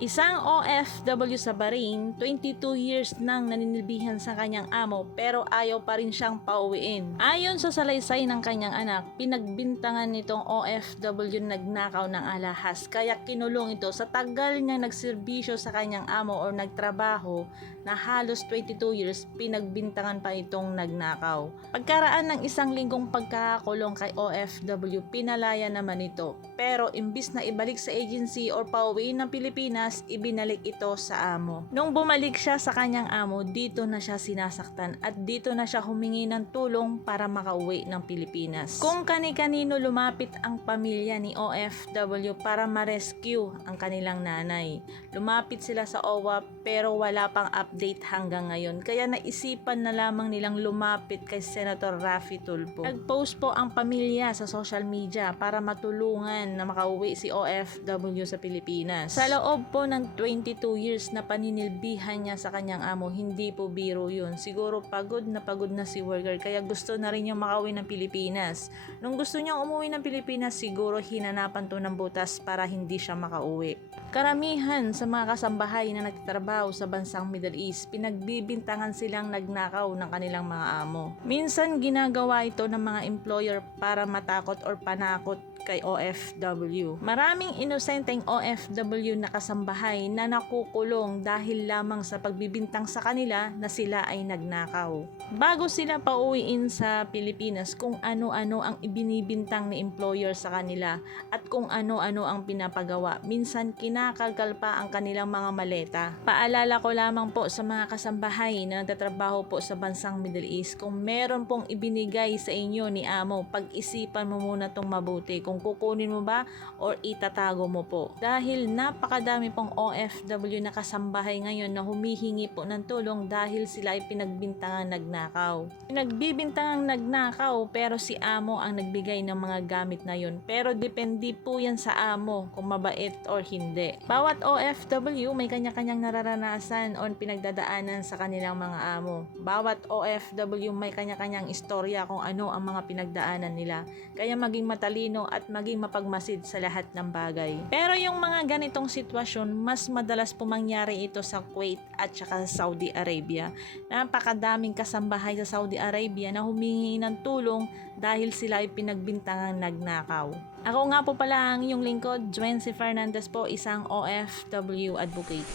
Isang OFW sa Bahrain, 22 years nang naninilbihan sa kanyang amo pero ayaw pa rin siyang pauwiin. Ayon sa salaysay ng kanyang anak, pinagbintangan nitong OFW nagnakaw ng alahas kaya kinulong ito sa tagal niyang nagserbisyo sa kanyang amo o nagtrabaho na halos 22 years pinagbintangan pa itong nagnakaw. Pagkaraan ng isang linggong pagkakakulong kay OFW, pinalaya naman ito. Pero imbis na ibalik sa agency or pauwiin ng Pilipinas, ibinalik ito sa amo. Nung bumalik siya sa kanyang amo, dito na siya sinasaktan at dito na siya humingi ng tulong para makauwi ng Pilipinas. Kung kani-kanino lumapit ang pamilya ni OFW para ma-rescue ang kanilang nanay. Lumapit sila sa OWA pero wala pang update hanggang ngayon. Kaya naisipan na lamang nilang lumapit kay Senator Raffy Tulfo. Nag-post po ang pamilya sa social media para matulungan na makauwi si OFW sa Pilipinas. Sa loob po ng 22 years na paninilbihan niya sa kanyang amo, hindi po biro yun. Siguro pagod na pagod na si worker kaya gusto na rin niyang makauwi ng Pilipinas. Nung gusto niyang umuwi ng Pilipinas, siguro hinanapan to ng butas para hindi siya makauwi. Karamihan sa mga kasambahay na nagtatrabaho sa bansang Middle East, pinagbibintangan silang nagnakaw ng kanilang mga amo. Minsan ginagawa ito ng mga employer para matakot or panakot kay OFW. Maraming inosenteng OFW na kasambahay na nakukulong dahil lamang sa pagbibintang sa kanila na sila ay nagnakaw. Bago sila pauwiin sa Pilipinas kung ano-ano ang ibinibintang ni employer sa kanila at kung ano-ano ang pinapagawa. Minsan kinakagal pa ang kanilang mga maleta. Paalala ko lamang po sa mga kasambahay na nagtatrabaho po sa bansang Middle East kung meron pong ibinigay sa inyo ni Amo, pag-isipan mo muna tong mabuti kung kukunin mo ba or itatago mo po. Dahil napakadami pong OFW na kasambahay ngayon na humihingi po ng tulong dahil sila ay pinagbintangan nagnakaw. Pinagbibintangang nagnakaw pero si Amo ang nagbigay ng mga gamit na yun. Pero depende po yan sa Amo kung mabait or hindi. Bawat OFW may kanya-kanyang nararanasan o pinagdadaanan sa kanilang mga amo. Bawat OFW may kanya-kanyang istorya kung ano ang mga pinagdaanan nila. Kaya maging matalino at maging mapagmasid sa lahat ng bagay. Pero yung mga ganitong sitwasyon, mas madalas po mangyari ito sa Kuwait at saka sa Saudi Arabia. Napakadaming kasambahay sa Saudi Arabia na humingi ng tulong dahil sila ay pinagbintangang nagnakaw. Ako nga po pala ang iyong lingkod, Juency Fernandez po, isang OFW advocate.